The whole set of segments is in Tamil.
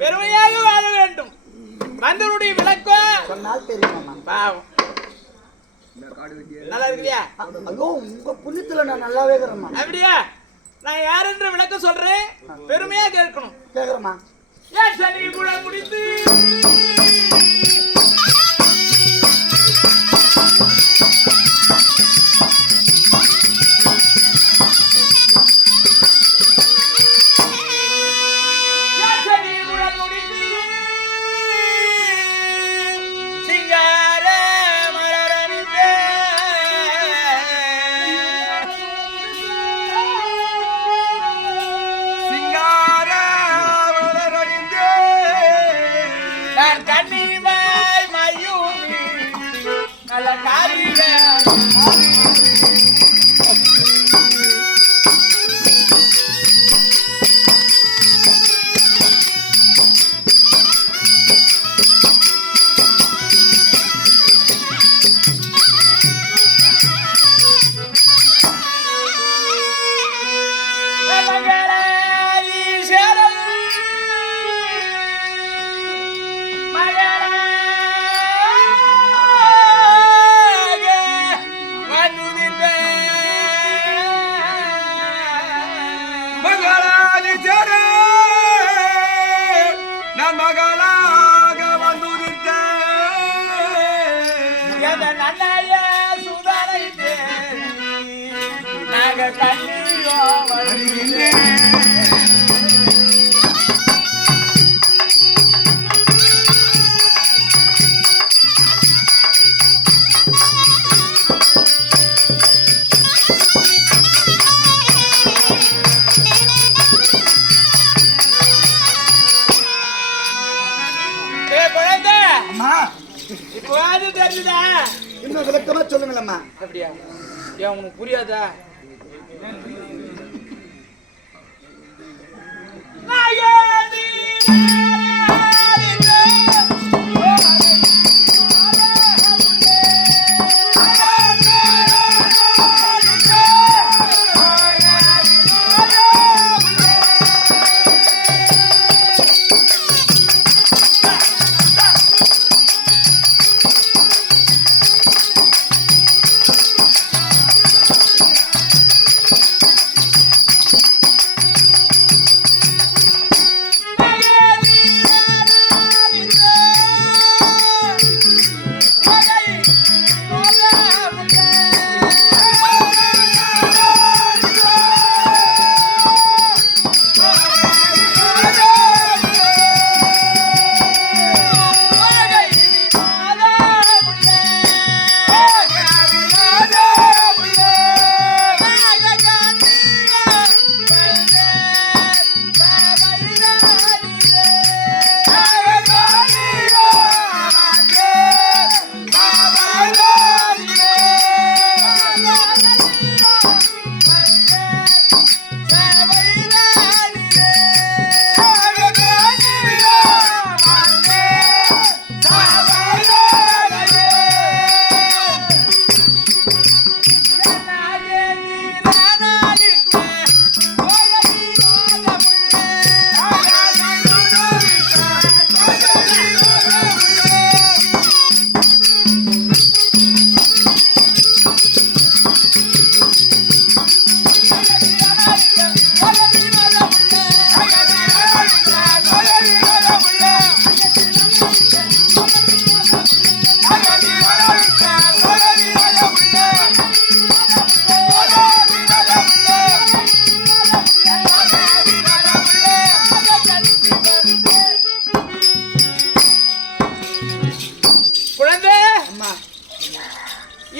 பெருமையாக வாழ வேண்டும். மந்தனுடைய விளக்கம் சொன்னால் தெரியுமா? பாவம் நல்லா இருக்குறியா? ஐயோ உங்க புண்ணியத்துல நான் நல்லாவே இருக்கிறேம்மா. அப்படியா? நான் யார் என்று விளக்கம் சொல்றேன், பெருமையா கேட்கணும். கேக்குறேம்மா. ஏன் சரி கூட முடித்து இன்னும் விளக்கமா சொல்லுங்களம்மா. அப்படியா? ஏன் உனக்கு புரியாதா?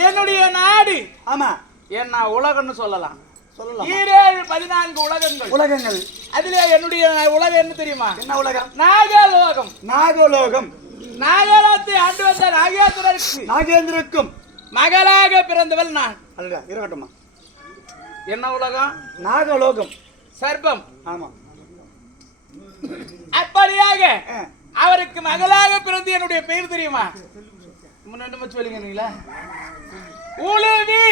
என்னுடைய நாடு ஆமா என்ன உலகம்னு சொல்லலாம். 14 உலகங்கள். அதிலே என்னுடைய உலகம் என்ன தெரியுமா? என்ன உலகம்? நாகலோகம். நாகலோகம். நாகலோகத்தை ஆண்டு வந்த நாகேந்திரருக்கும் மகளாக பிறந்தவள் நான். அல்ல இருக்கட்டுமா. என்ன உலகம்? நாகலோகம். சர்ப்பம். ஆமா. அப்படியாக அவருக்கு மகளாக பிறந்து என்னுடைய பெயர் தெரியுமா? முன்னாடி மச்சு வலிங்கன்னீங்களா உழுவி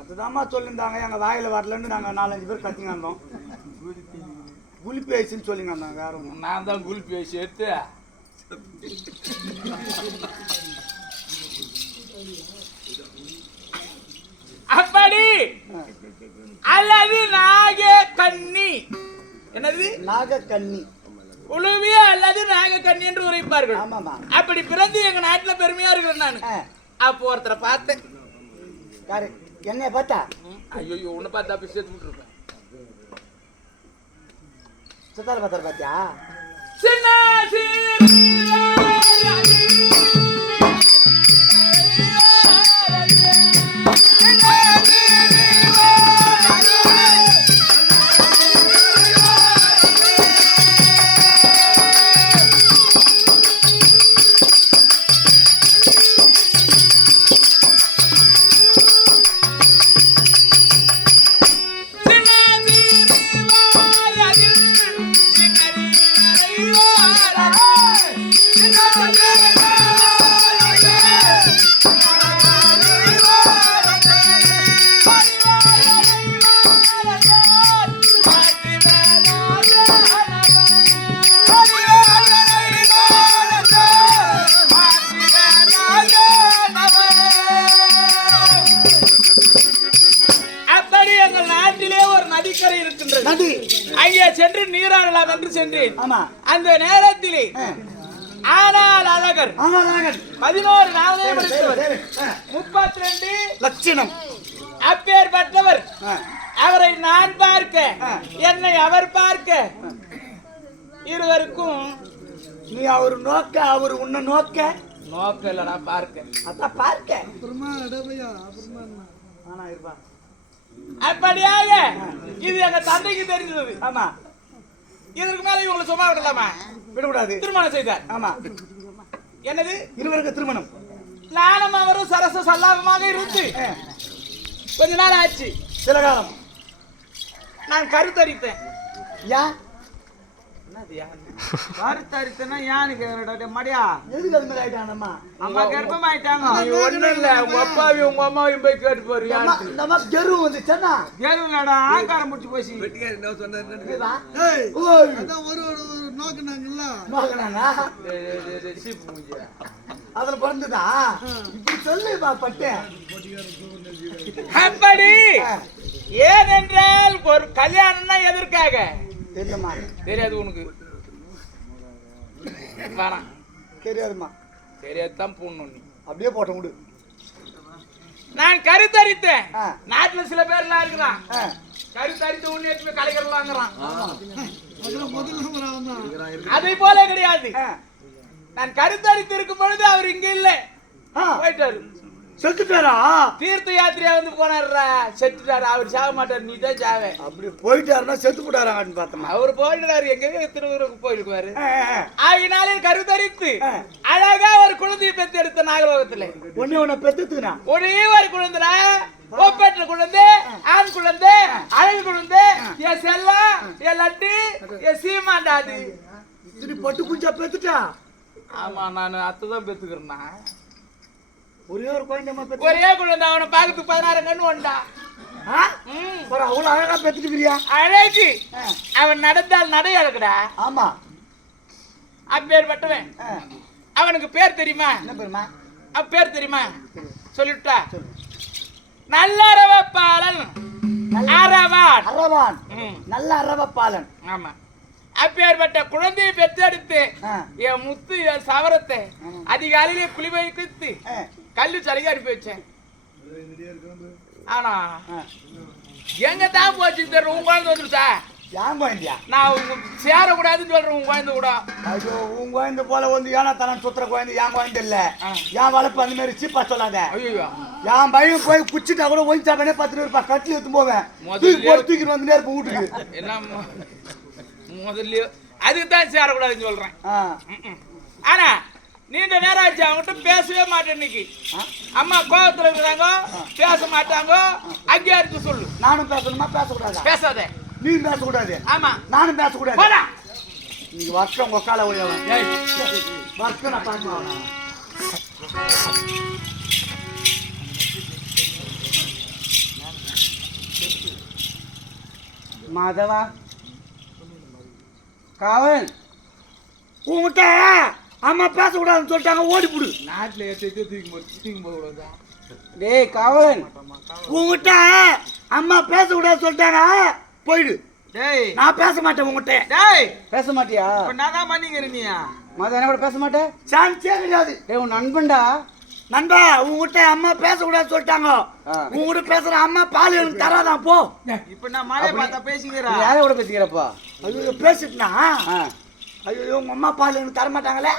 அதுதாம்மா சொல்லியிருந்தாங்க எங்க வாயில வரலன்னு நாங்க 4-5 பேர் கத்திங்க வந்தோம். குளிப்பி வயசுன்னு சொல்லிங்க வந்தாங்க வேற ஒண்ணும். நான் தான் குளிப்பி வயசு எடுத்து அப்படி அல்லது நாக கண்ணி என்னது நாகக்கன்னி உழுவி அல்லது நாக கண்ணி என்று உரைப்பார்கள். ஆமாமா. அப்படி பிறந்து எங்க நாட்டுல பெருமையா இருக்கிறேன் நான். அப்போ ஒருத்தரை பார்த்தேன். யாரு என்னைய பார்த்தா? ஐயோ உன்னை பார்த்தா அப்படி சேர்த்து விட்டுருப்பேன். சித்தார பார்த்தாரு பாத்தியா? சின்ன ஐயா சென்று நீராடலாம் என்று சென்றேன். அந்த நேரத்திலே ஆனால் அழகர் 11 நாவலே படித்தவர் 32 லட்சணம் அப்பேற்பட்டவர். அவரை நான் பார்க்க என்னை அவர் பார்க்க இருவருக்கும் நீ அவர் நோக்க அவர் உன்னை நோக்க இல்லடா பார்க்க அதான் பார்க்க அப்படியாக இது எங்க தந்தைக்கு தெரிஞ்சது. ஆமா. இதற்கு மேல இவங்களை சும்மா விடலாமா? விடக்கூடாது. திருமணம் செய்தார். ஆமா. என்னது இருவருக்கு திருமணம். நானும் அவரும் சரச சல்லாபமாக இருந்து கொஞ்ச நாள் ஆச்சு. சில காலம் நான் கருத்தரித்தேன். யா கருத்தரித்தனா யானுக்கு மடியா எதுக்கு அது மாதிரி ஆயிட்டானம்மா? அம்மா கர்ப்பம் ஆயிட்டாங்க. நீ ஒண்ணும் இல்ல உங்க அப்பாவையும் உங்க அம்மாவையும் போய் கேட்டு போறியா? இந்த மாதிரி கெரு வந்துச்சா? கெருலடா ஆங்காரம் முடிச்சு போச்சு. வெட்டிக்கார என்ன சொன்னாரு? ஓய் அதான் ஒரு நோக்குனாங்கல்ல. நோக்குனாங்க. சீப் மூஞ்சி. அதுல பிறந்துதா? இப்படி சொல்லுப்பா பட்டு. அப்படி ஏனென்றால் ஒரு கல்யாணம்னா எதற்காக தெரியுமா? தெரியாது உனக்கு. வேணாம் தெரியாதுமா. தெரியாதுதான் பூணும் நீ. அப்படியே போட்ட விடு. நான் கருத்தரித்தேன். நாட்டுல சில பேர்லாம் இருக்கிறான் கருத்தரித்து உன்னை கலைக்கிறலாங்கிறான். அதை போல கிடையாது. நான் கருத்தரித்து இருக்கும் பொழுது அவர் இங்க இல்ல போயிட்டாரு. செத்துட்டாரா? தீர்த்த யாத்திரையா வந்து போனாருடா. செத்துட்டாரு. அவர் சாக மாட்டாரு. நீ தான் சாவே. அப்படி போயிட்டாருன்னா செத்து போட்டாரான்னு பார்த்தோம். அவர் போயிட்டாரு. எங்க திருவுருக்கு போயிருக்குவாரு. ஆகினாலே கருத்தரித்து அழகா ஒரு குழந்தையை பெத்து எடுத்த நாகலோகத்துல. ஒண்ணு பெத்துனா ஒரே ஒரு குழந்தைடா. ஒப்பற்ற குழந்தை, ஆண் குழந்தை, அழகு குழந்தை, என் செல்லம், என் லட்டு, என் சீமாண்டாது. பட்டு குஞ்சா பெத்துட்டா? ஆமா நான் அத்தைதான் பெத்துக்கிறேன்னா. ஒரே ஒரு குழந்தை ஒரே குழந்தை. அவனை பாக்கிறதுக்கு 16 கண்ணு ஒண்டா. அவ்வளவு அழகா பெத்துக்கிறியா? அழகு. அவன் நடந்தால் நடை அழகுடா. ஆமா. அப்பேற்பட்டவன். அவனுக்கு பேர் தெரியுமா? என்ன பேருமா? அவன் பேர் தெரியுமா? சொல்லிட்டா. நல்லறவப்பாளன். அரவான். அரவான். நல்ல அரவப்பாளன். ஆமா. அப்பேற்பட்ட குழந்தையை பெற்றெடுத்து என் முத்து என் சவரத்தை அதிகாலையிலே குளிவை குத்து கல்லு சலுகை அனுப்பி வச்சேன். ஆனா எங்க தான் போச்சு தெரியும். உன் குழந்தை வந்துருச்சா? ஏன் குழந்தையா? நான் சேரக்கூடாதுன்னு சொல்றேன். உன் குழந்தை கூட ஐயோ உன் குழந்தை போல வந்து ஏன்னா தனம் சுத்துற குழந்தை என் குழந்தை இல்ல. என் வளர்ப்பு அந்த மாதிரி சீப்பா சொல்லாத. ஐயோ என் பையன் போய் குச்சிட்டா கூட ஒயிச்சா பண்ணே 10 ரூபாய் கட்டில எடுத்து போவேன். தூக்கிட்டு வந்து நேரம் வீட்டுக்கு என்ன முதல்ல அதுதான் சேரக்கூடாதுன்னு சொல்றேன். ஆனா நீண்ட நேரம் ஆச்சு. அவங்ககிட்ட பேசவே மாட்டேன். இன்னைக்கு அம்மா கோபத்துல இருக்கிறாங்க. பேச மாட்டாங்க. அங்கே இருக்கு சொல்லு. நானும் பேசணுமா? பேசக்கூடாது. பேசாத. நீ பேசக்கூடாது. ஆமா நானும் பேசக்கூடாது. நீங்க வருஷம் உங்க கால ஒழியவன் வருஷம் நான் பார்க்க மாதவா காவல் உங்ககிட்ட அம்மா பேசக்கூடாதுன்னு சொல்லிட்டாங்க, ஓடிப்புடு. நாட்டுல ஏற்றி தூக்கி போகக்கூடாதா? டேய் காவல், உங்ககிட்ட அம்மா பேசக்கூடாதுன்னு சொல்லிட்டாங்க, போயிடு. டேய் நான் பேச மாட்டேன் உங்ககிட்ட. டேய் பேச மாட்டியா? இப்ப நான் தான் பண்ணிக்கிறேன் நீ. மாதவா என்ன கூட பேச மாட்டேன்? சான்ஸே கிடையாது. டேய் உன் நண்பன்டா. நண்பா, உங்ககிட்ட அம்மா பேசக்கூடாதுன்னு சொல்லிட்டாங்க. உங்ககிட்ட பேசுற அம்மா பால் எனக்கு தராதான், போ. இப்ப நான் மாலையை பார்த்தா பேசிக்கிறா. நீ யார கூட பேசிக்கிறப்பா? ஐயோ பேசிட்டுனா, ஐயோ உங்க அம்மா பால் எனக்கு தர மாட்டாங்களே.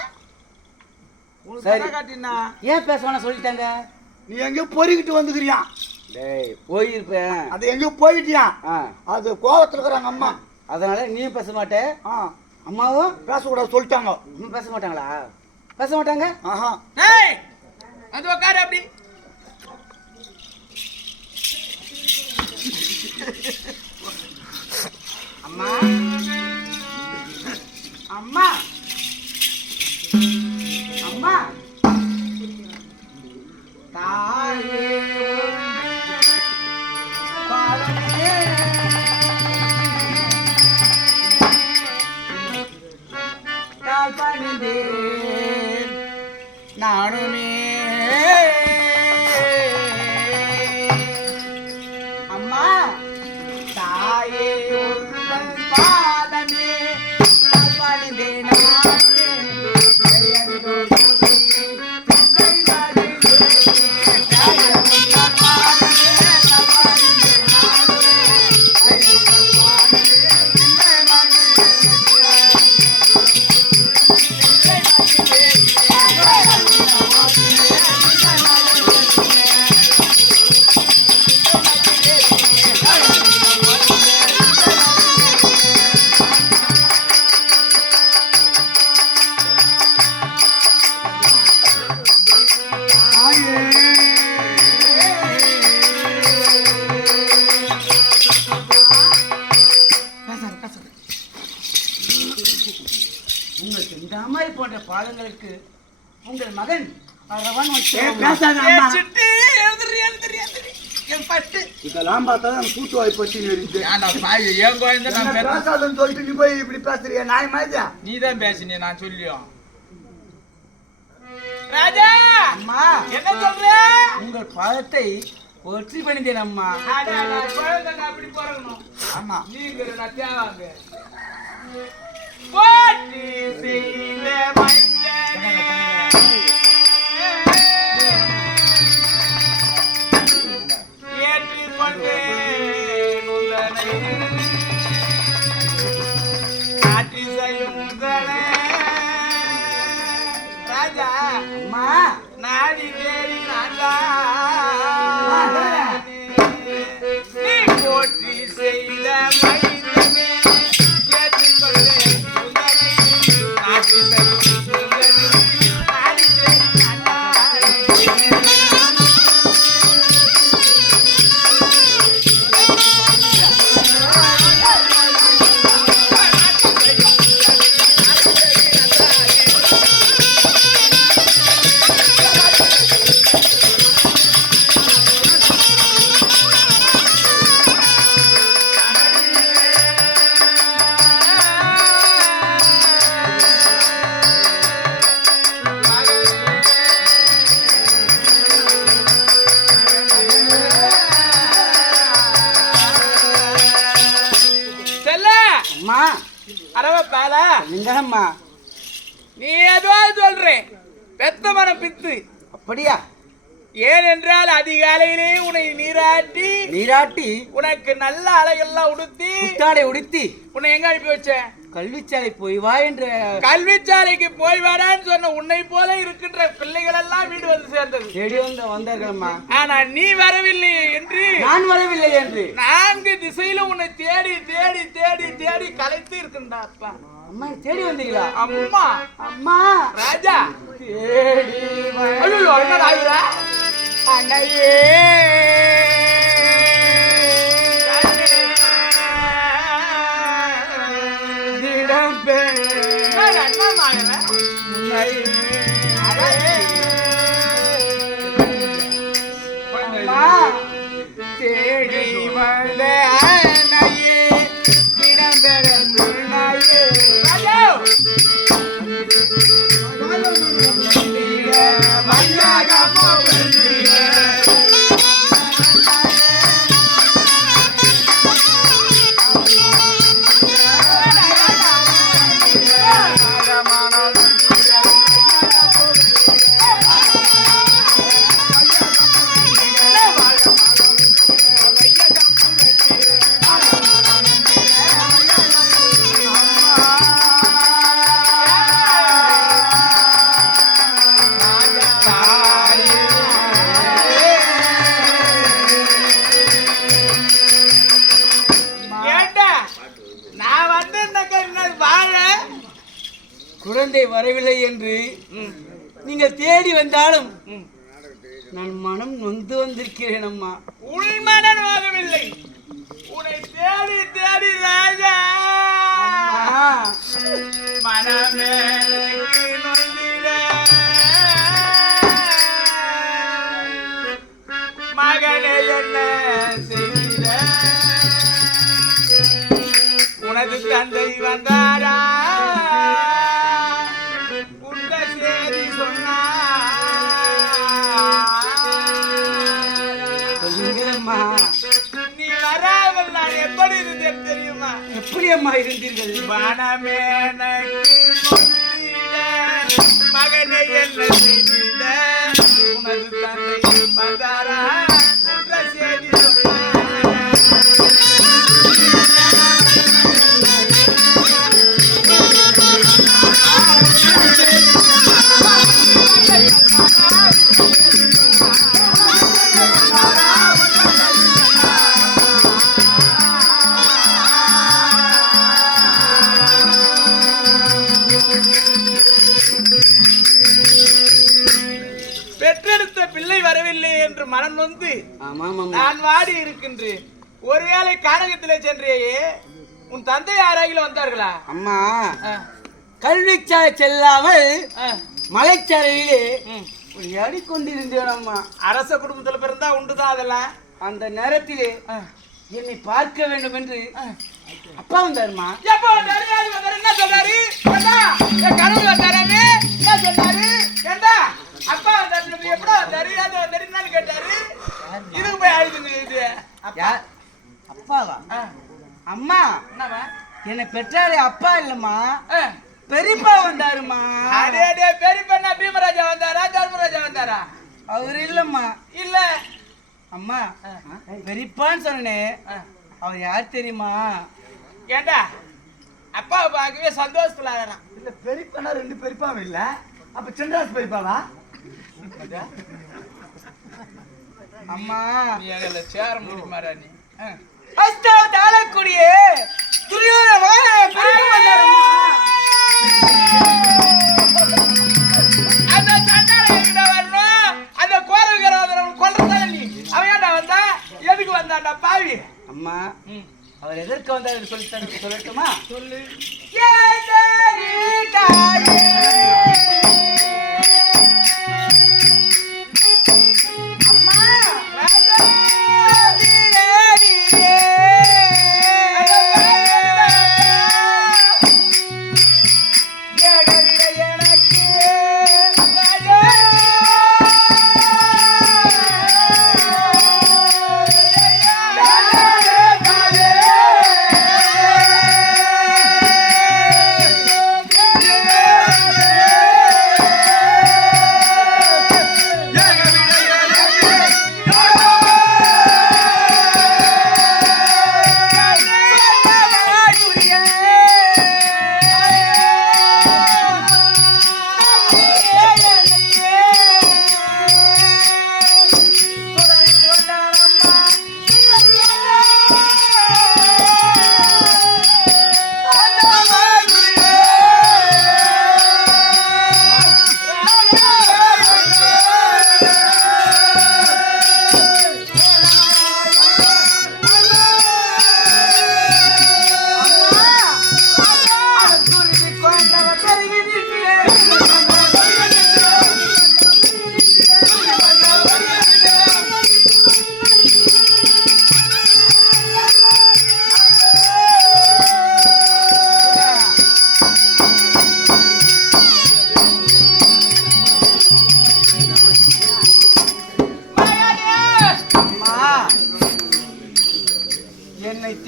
சரி காட்டினா ஏன் பேசவான சொல்லிட்டாங்க? நீ எங்கேயோ பொறிக்கிட்டு வந்துக்கிறியா? டேய் போயிருப்பேன். அது எங்கேயோ போயிட்டியா? அது கோவத்துல இருக்கிறாங்க அம்மா. அதனால நீயும் பேச மாட்டே, அம்மாவும் பேசக்கூடாது சொல்லிட்டாங்க. இன்னும் பேச மாட்டாங்களா? பேச மாட்டாங்க. ஆஹா. டேய் அது உட்காரு அப்படி. அம்மா அம்மா அம்மா தாயே பாலனே கால் பணிந்தே நானுமே அம்மா தாயே உந்தன் பாதமே கால் பணிந்தே நானுமே ஜெயந்தோ உங்கள் செந்தாமரை போன்ற பாதங்களுக்கு உங்கள் மகன் இதெல்லாம் பார்த்தா எனக்கு கூட்டு வாய் பற்றி என் குழந்தை நான் பேசாதுன்னு சொல்லிட்டு நீ போய் இப்படி பேசுறியா? நாய் மாதிரி நீ தான் பேசினிய, நான் சொல்லியும். ராஜா அம்மா என்ன சொல்ற? உங்கள் பாதத்தை ஒற்றி பண்ணிட்டேன் அம்மா. குழந்தை அப்படி போறணும். ஆமா. நீங்க நான் தேவாங்க போட்டி செய்த ஏற்றிக்கொண்டே காட்சி செய்யும் ராஜா அம்மா நாடி தேடி ராஜா நீ போற்றி செய்த மைந்தனே ஏற்றிக்கொண்டே காட்சி செய்யும் நாடி தேடி ராஜா அம்மா அரவப்பாலா நீங்கம்மா நீ ஏதோ சொல்றேன் பெத்த மனம் பித்து. அப்படியா? ஏனென்றால் அதிகாலையிலே உன்னை நீராட்டி உனக்கு நல்ல அலைகள்லாம் உடுத்தி புத்தாடை உடுத்தி உன்னை எங்க அனுப்பி வச்சேன்? கல்விச்சாலை போய் வா என்று. கல்விச்சாலைக்கு போய் வரான்னு சொன்ன உன்னை போல இருக்கின்ற பிள்ளைகள் எல்லாம் வீடு வந்து சேர்ந்தது. தேடி வந்தார்களம்மா. ஆனா நீ வரவில்லை என்று, நான் வரவில்லை என்று 4 திசையில உன்னை தேடி தேடி தேடி தேடி கலைத்து இருக்கின்றா அப்பா. அம்மா தேடி வந்தீங்களா? அம்மா அம்மா ராஜா தேடி ஐயோ என்னடா ஆகுறா அண்ணையே தேடி வந்த அண்ணையே குழந்தை வரவில்லை என்று நீங்கள் தேடி வந்தாலும் நான் மனம் நொந்து வந்திருக்கிறேன் அம்மா. உள் மனம் நோகவில்லை, உன்னை தேடி தேடி ராஜா மனமே மகனே என்ன செய்த உனது தந்தை வந்தாரா உண்ட சேதி சொல்லுங்கம்மா. நீ வராமல் நான் எப்படி இருந்தேன் தெரியுமா? எப்படி அம்மா இருந்தீர்கள்? மனமே மகனை என்ன செய்த உனது தந்தை வந்தாரா உண்ட சேதி பெற்றெடுத்த பிள்ளை வரவில்லை என்று மனம் நொந்து நான் வாடி இருக்கின்றேன். ஒருவேளை கானகத்திலே சென்றேயே உன் தந்தை யாராகிலும் வந்தார்களா? அம்மா, கல்விச்சாலை செல்லாமல் மலைச்சாலையிலே விளையாடி கொண்டிருந்தேன் அம்மா. அரச குடும்பத்துல பிறந்தா உண்டுதான் அதெல்லாம். அந்த நேரத்திலே என்னை பார்க்க வேண்டும் என்று அப்பா வந்தாருமா. எப்ப வந்தாரு? என்ன சொல்றாரு? கனவு வந்தாராமே என்ன சொன்னாரு? ஏண்டா அப்பா வந்தாரு எப்படா வந்தாரு? அது வந்தாரு கேட்டாரு. இதுக்கு போய் அழுதுங்க. அப்பாவா? அம்மா, என்னை பெற்றாரு அப்பா இல்லம்மா, பெரியப்பா வந்தாருமா. அடே பெரியப்பா பீமராஜா வந்தாரா தர்மராஜா வந்தாரா? அவர் இல்லம்மா. இல்ல அம்மா, பெரியப்பான்னு சொன்னேன். அவர் யார் தெரியுமா? ஏண்டா அப்பாவை பார்க்கவே சந்தோஷத்துல ஆகிறான். இல்ல பெரியப்பானா 2 பெரியப்பாவும் இல்ல, அப்ப சின்னராசு பெரியப்பாவா? அம்மா, நீ எங்கள சேர முடியுமாடா நீ? அஸ்தாவது ஆளக்கூடிய துரியோதன பெரியப்பா வந்தாருமா. அந்த சண்டால எங்கிட்ட வரணும், அந்த கோரவிக்கிறவன் கொல்றதான நீ? அவன் ஏன்டா வந்தா? எதுக்கு வந்தான்டா பாவி? அம்மா, அவர் எதற்கு வந்தார் சொல்லட்டுமா? சொல்லு.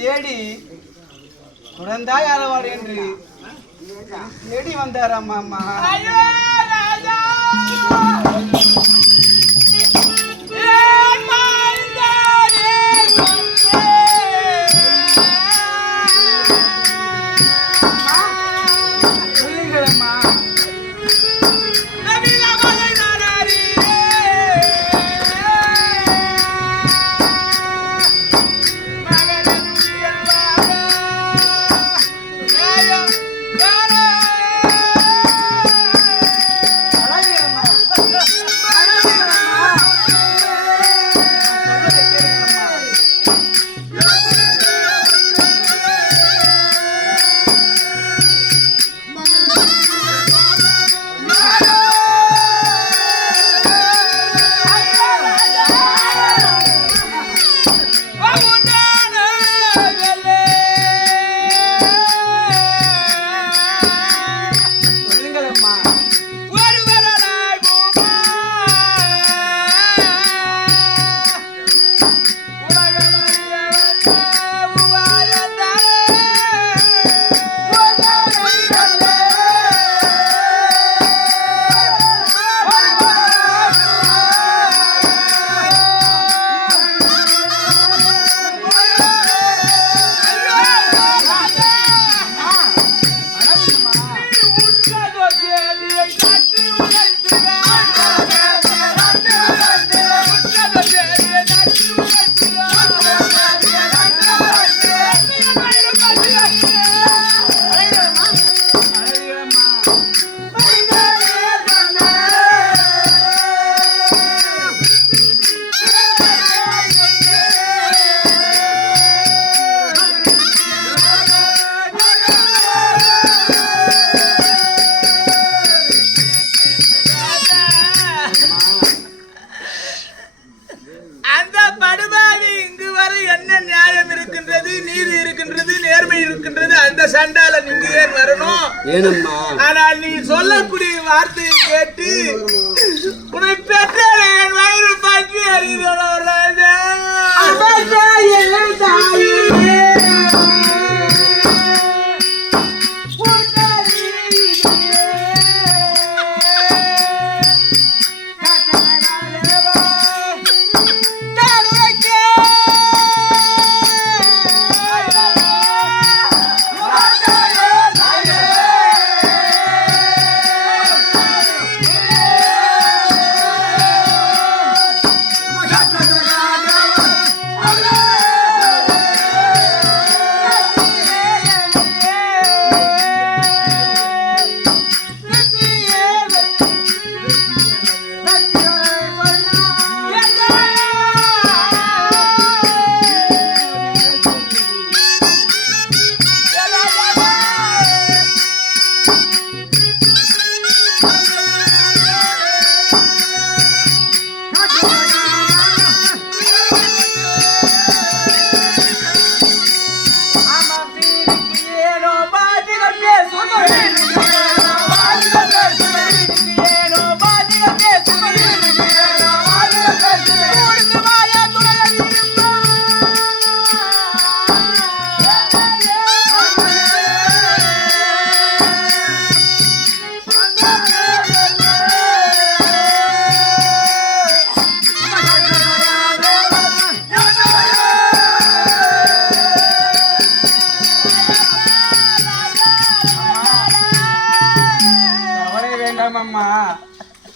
தேடி குழந்தாய் அளவாடு என்று தேடி வந்தாராம் அம்மா. ஐயோ ராஜா சண்டால நீங்க ஏன் வரணும்? ஏனம்மா? ஆனால் நீ சொல்லக்கூடிய வார்த்தையை கேட்டு உன்னை பெற்ற என் வயிறு பற்றி அறிகிறோம் ராஜா.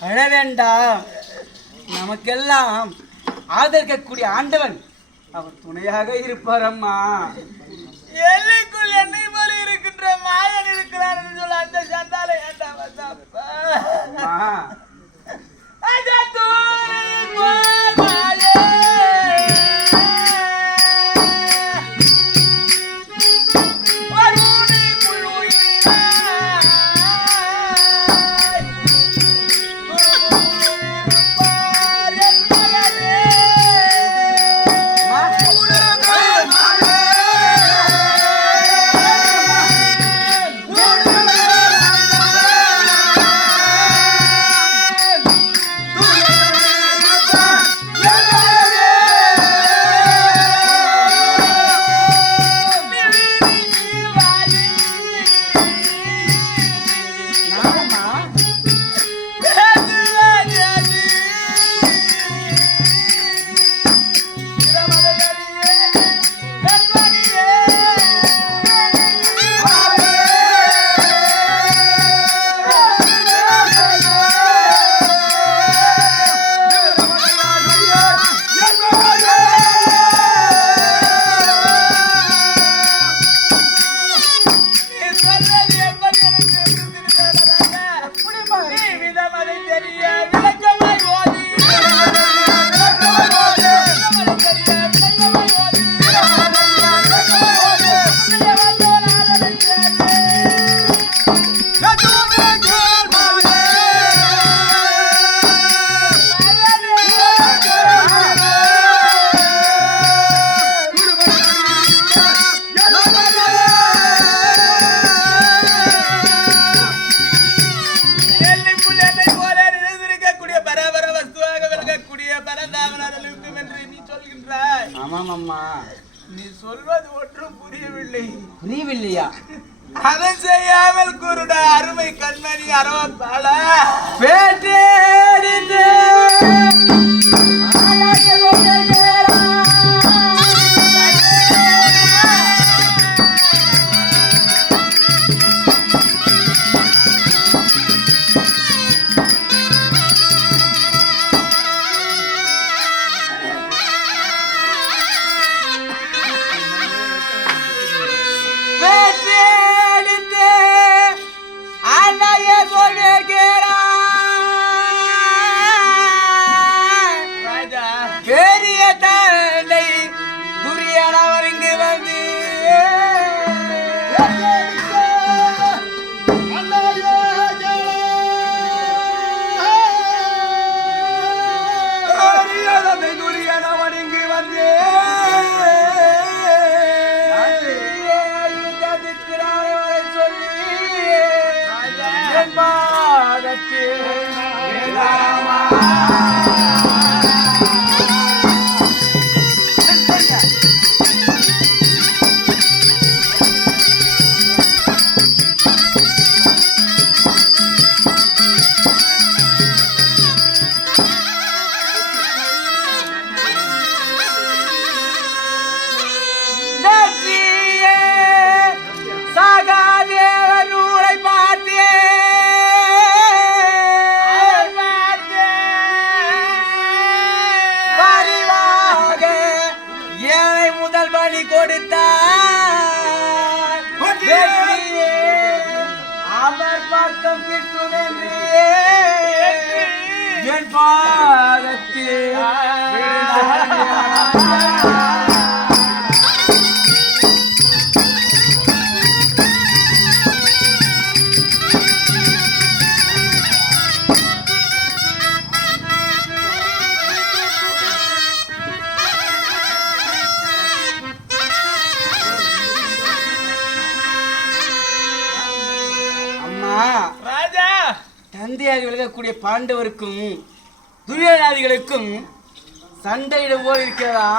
அழ வேண்டாம். நமக்கெல்லாம் ஆதரிக்கக்கூடிய ஆண்டவன் அவர் துணையாக இருப்பார் அம்மா. எல்லைக்குள் என்னை போல இருக்கின்ற மாயன் இருக்கிறார் என்று சொல்ல அந்த சண்டாலை ஏண்டா வந்தாப்பா? ஆமாம் அம்மா. நீ சொல்வது ஒன்றும் புரியவில்லை. புரியவில்லையா? அதை செய்யாமல் குருட அருமை கண்மணி அரவப்பாள பெரிய தந்தை துரியனவர் இங்கு வந்து துரியனவர் இங்கு வந்து சொல்லி கொடுத்தார் அவர் பக்கம் கிட்டுமென்று என் பாதத்தில் ராஜா தந்தையாக விலகக்கூடிய பாண்டவருக்கும் துரியோதனாதிகளுக்கும் சண்டையிடும் போல் இருக்கிறதா?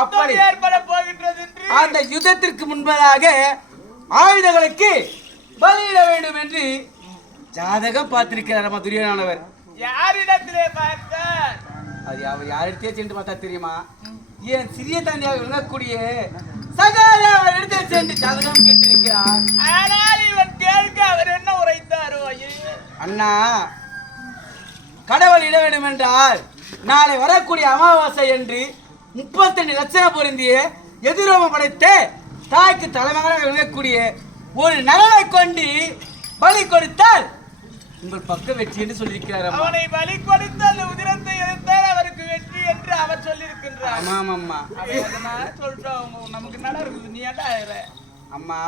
அப்படி ஏற்பட போகின்றது. அந்த யுத்தத்திற்கு முன்பதாக ஆயுதங்களுக்கு பலியிட வேண்டும் என்று ஜாதகம் பார்த்திருக்கிறார் நம்ம துரியோதனானவர். யாரிடத்திலே பார்த்தார்? அது அவர் யாரிடத்தே சென்று பார்த்தா தெரியுமா? ஏன் சிறிய தந்தையாக விலகக்கூடிய சகாய அவர் இடத்தை சென்று ஜாதகம் கேட்டிருக்கிறார். ஆனால் இவன் கேட்க அவர் என்ன உரைத்தாரோ? அண்ணா, கடவுள் இட வேண்டும் என்றால் நாளை வரக்கூடிய அமாவாசை என்று 32 லட்சம் பொருந்திய எதிரோமம் படைத்த தாய்க்கு தலைமகனாக விளங்கக்கூடிய ஒரு நலனை கொண்டு பலி கொடுத்தால் உங்கள் பக்கம் வெற்றி என்று சொல்லியிருக்கிறார். அவனை பலி கொடுத்தால் உதிரத்தை எடுத்தால் அவருக்கு வெற்றி என்று அவர் சொல்லியிருக்கின்றார். ஆமாம் அம்மா, சொல்றோம். நமக்கு நட இருக்குது, நீ ஏண்டா அம்மா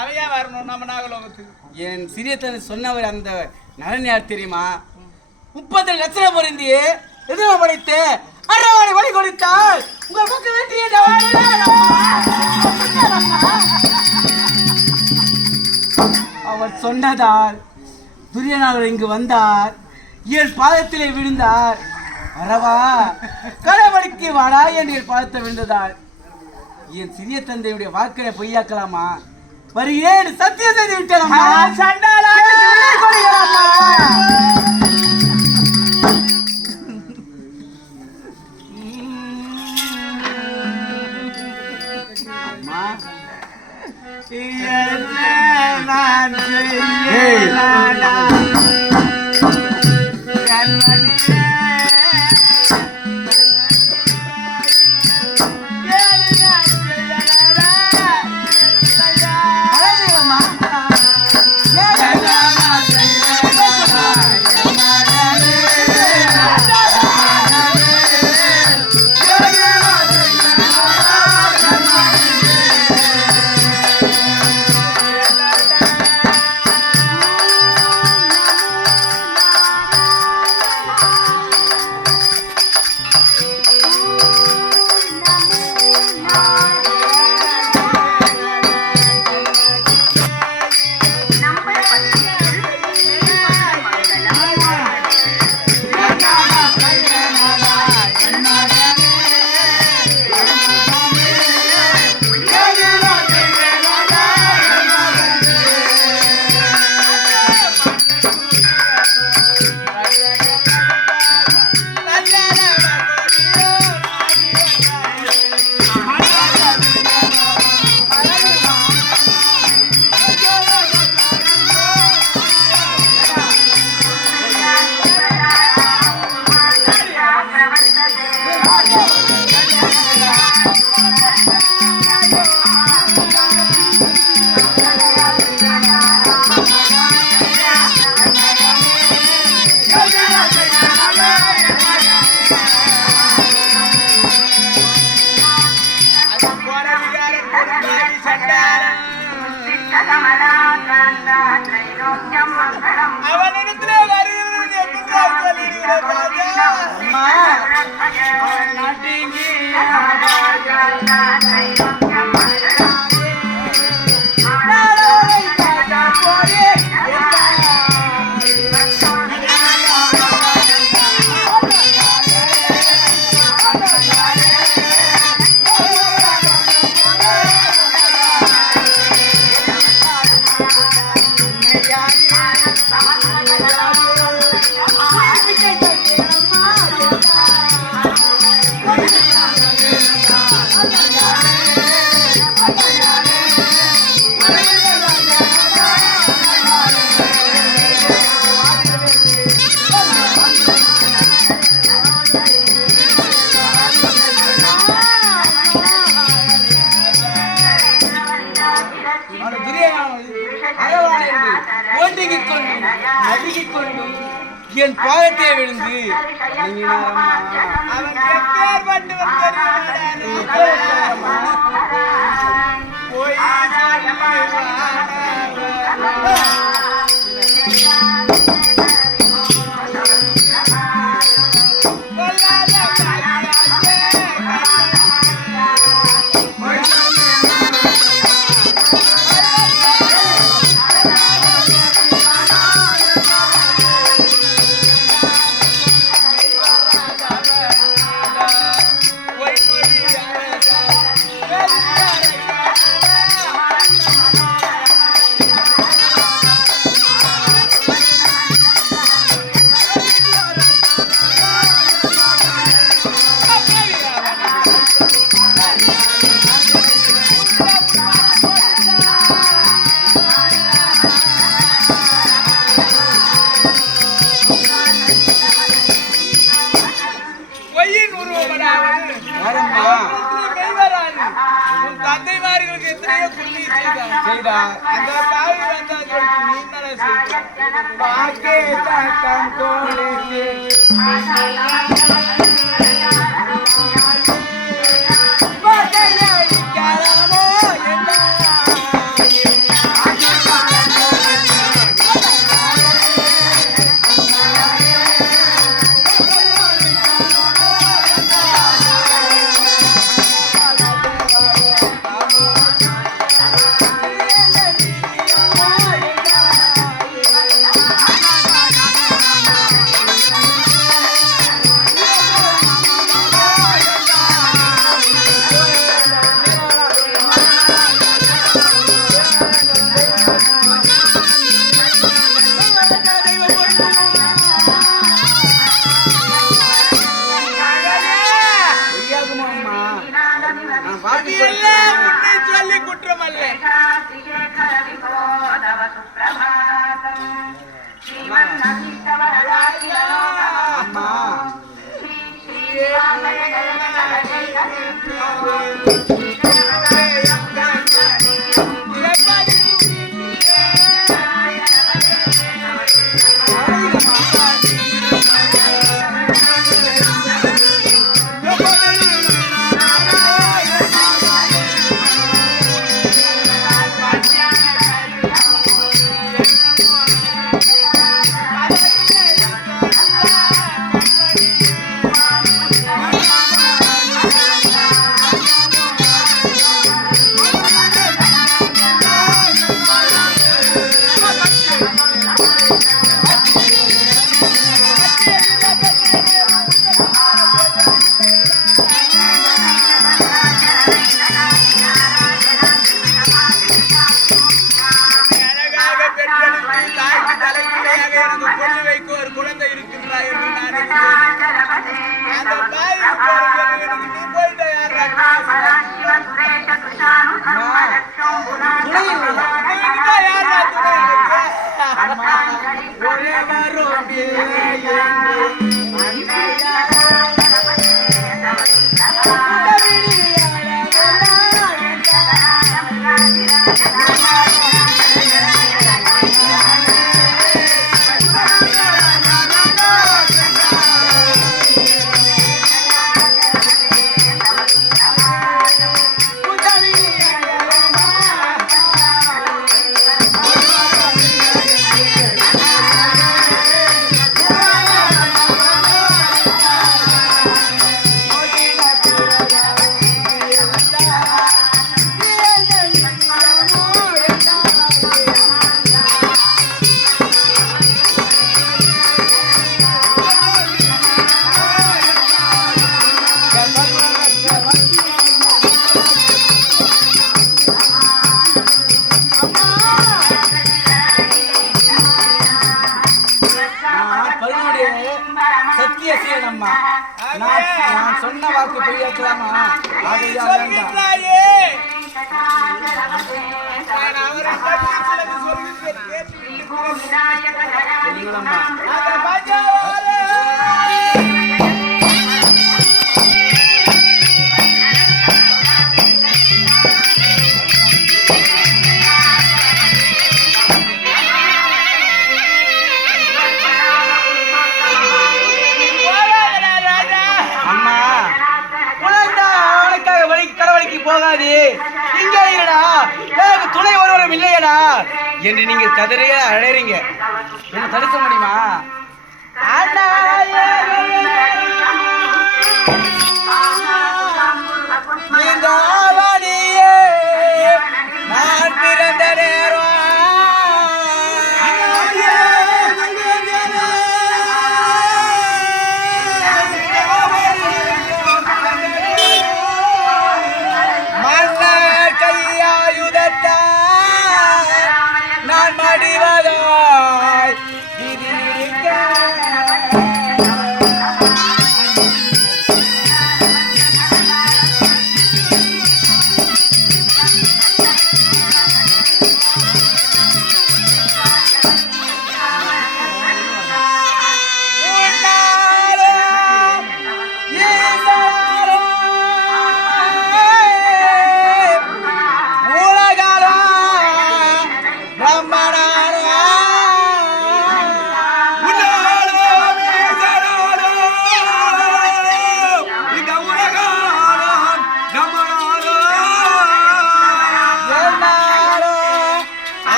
அவையா வரணும் நம்ம நாகலோகத்துக்கு? என் சிறிய தந்தை சொன்னவர் அந்த நலன் யார் தெரியுமா? 32 லட்சம் பொருந்திய எதிரோமம் படைத்த அரவணை பலி கொடுத்தால் உங்கள் பக்கம் வெற்றி என்று அவர் சொன்னதால் துரியோதனன் இங்கு வந்தார். என் பாதத்திலே விழுந்தார். வரவா கடவுளுக்கு வாடா என்று என் பாதத்தை விழுந்ததால் என் சிறிய தந்தையுடைய வாக்கினை பொய்யாக்கலாமா? வருகிறேன் சத்தியம் செய்து விட்டேன். அவனிடத்துல வருகிறது என் பாதத்தை விழுந்து தந்தைமார்களுக்கு எத்தனையோ புள்ளி செய்தார். அந்த பாவி வந்தா நீ தானே சொல்லி குற்றம் அல்ல. ஒரு குழந்தை இருக்கின்றாய் என்று அந்த தாய் நீ போயிட்ட யாரா அம்மா. நான் சொன்ன வாக்கு போய் ஏற்கலாமா? ஆகையால் வேண்டாம். சொல்கின்றாயே. நான் அவரை பற்றி சிலது சொல்கின்றேன். கேட்டு சொல்லுங்களம்மா. அந்த பஞ்சவாரே. அம்மா, உனக்கு அவனுக்காக கடவுளைக்கு போகாது. இங்கே இருடா, எனக்கு துணை ஒருவரும் இல்லையடா என்று நீங்க கதறிய அழைறீங்க. என்ன தடுக்க முடியுமா? இந்த ஆவணியே நான் பிறந்த நேரம் நான் மடிவதாய்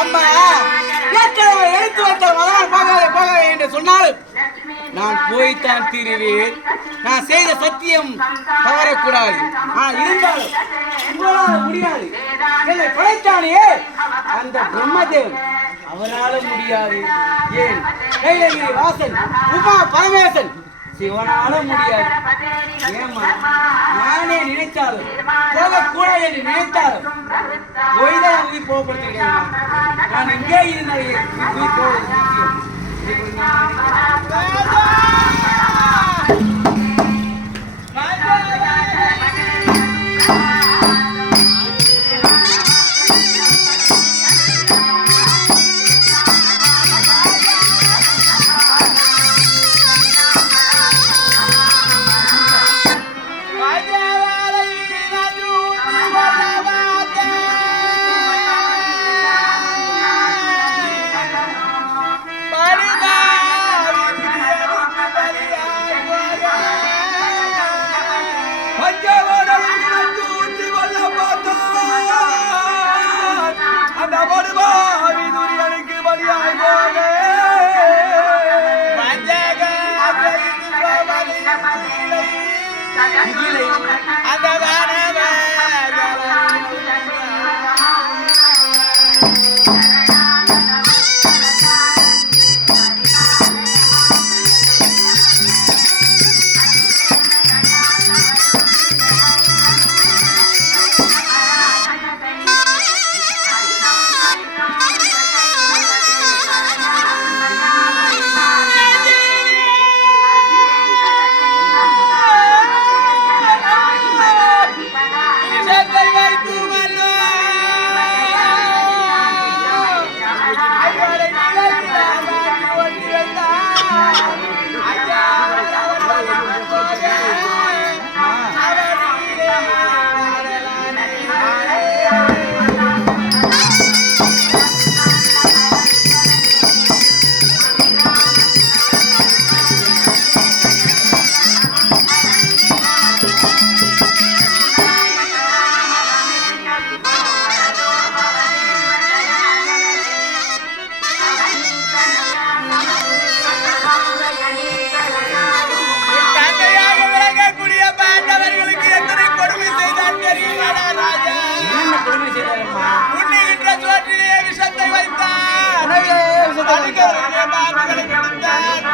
அம்மா எடுத்து வைத்த மகனார் போகாதே என்று சொன்னாலும் நான் போய்த்தான் தீருவேன். நான் செய்த சத்தியம் தவறக்கூடாது. ஆனால் இருந்தாலும் உங்களால் முடியாது. என்னை படைத்தானே அந்த பிரம்மதேவன், அவரால முடியாது. ஏன் கைலகிரி வாசன் உமா பரமேசன் சிவனால முடியாது. ஏமா நானே நினைத்தாலும் போகக்கூடாது என்று நினைத்தாலும் போய்தான் உயிர் போகப்படுத்திருக்கேன். நான் இங்கே இருந்தாலே உயிர் போவது கொடுமை செய்தாரம்மா. உண்ணுகின்ற சோற்றிலே விஷத்தை வைத்தார். உணவிலே விஷத்தை அடிக்கிறவர்களே பாம்புகளை விழுத்தார்.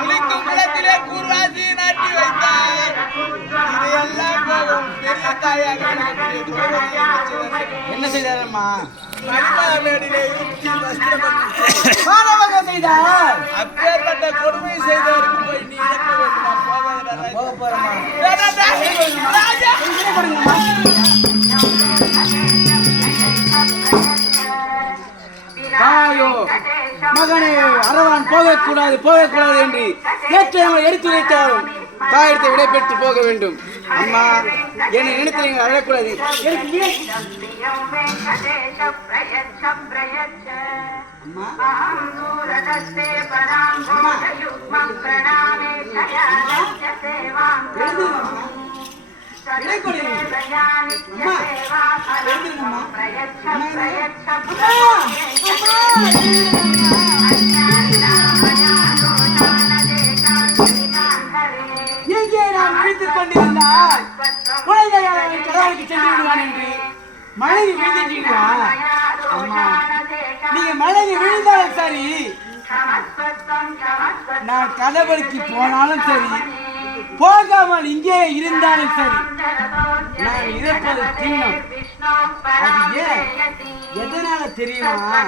குளிக்கும் குளத்திலே கூர்வாசி நாட்டி வைத்தார். இதையெல்லாம் போகும் பெரிய தாயாக விளங்கக்கூடிய துரோகத்தை என்ன செய்தாரம்மா? மணிமாவேடிலே இருத்தி வஸ்திரமணி மானவகம் செய்தார். அப்பேற்பட்ட கொடுமை செய்தவருக்கு போய் நீ இறக்க வேண்டுமா? போகாதடா ராஜா. போக போறமா? வேண்டாம்டா. ராஜா. தாயோ மகனே அரவான் போகக்கூடாது போகக்கூடாது என்று நேற்று அவங்களை எடுத்து வைத்தாலும் தாயிடத்தை விடைபெற்று போக வேண்டும். அம்மா என்னை நினைத்து நீங்கள் அழக்கூடாது. எனக்கு எங்கே நான் விழித்துக் கொண்டிருந்தால் குழந்தைகளை கடவுளுக்கு சென்று விடுவான் என்று மழை விழுந்துட்டீங்களா? அம்மா நீங்க மழை விழுந்தாலும் சரி, நான் கடவுளுக்கு போனாலும் சரி, போகாமல் இங்கே இருந்தாலும் சரி, நான் இறப்பது திண்ணம். அது ஏன் எதனால தெரியுமா?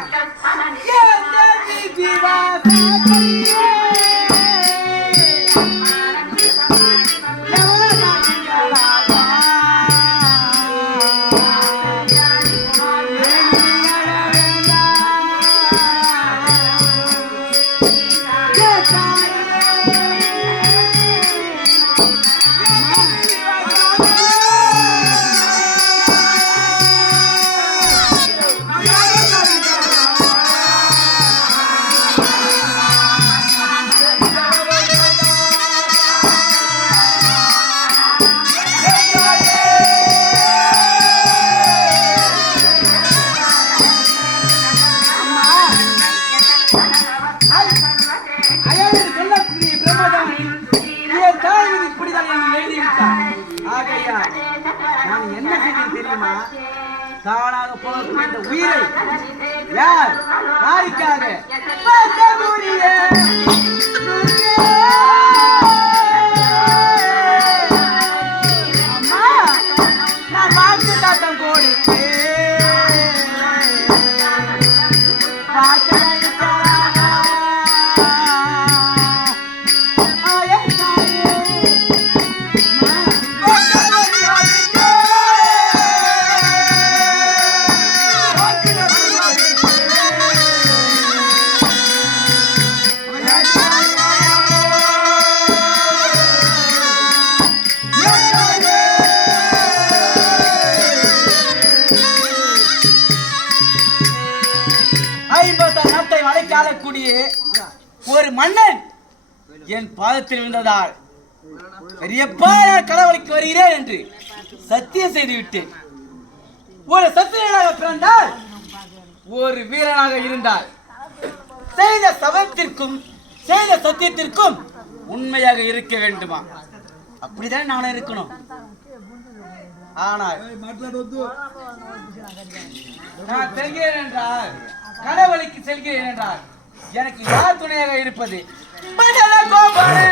நான் என்ன செய்வேன் தெரியுமா? தானாக போகக்கூடிய இந்த உயிரை யார் யாருக்காக அம்மா நான் பார்த்து தாத்தம் கோடிக்கு ஒரு மன்னன் என் பாதத்தில் விழுந்ததால் பெரியப்பா நான் கடவுளுக்கு வருகிறேன் என்று சத்தியம் செய்து விட்டேன். ஒரு சத்திரியனாக பிறந்தால், ஒரு வீரனாக இருந்தால், செய்த சபத்திற்கும் செய்த சத்தியத்திற்கும் உண்மையாக இருக்க வேண்டுமா? அப்படிதான் நானும் இருக்கணும். ஆனால் நான் செல்கிறேன் என்றால், கடவுளுக்கு செல்கிறேன் என்றால் எனக்கு யார் துணையாக இருப்பது? மண்டல கோபாலே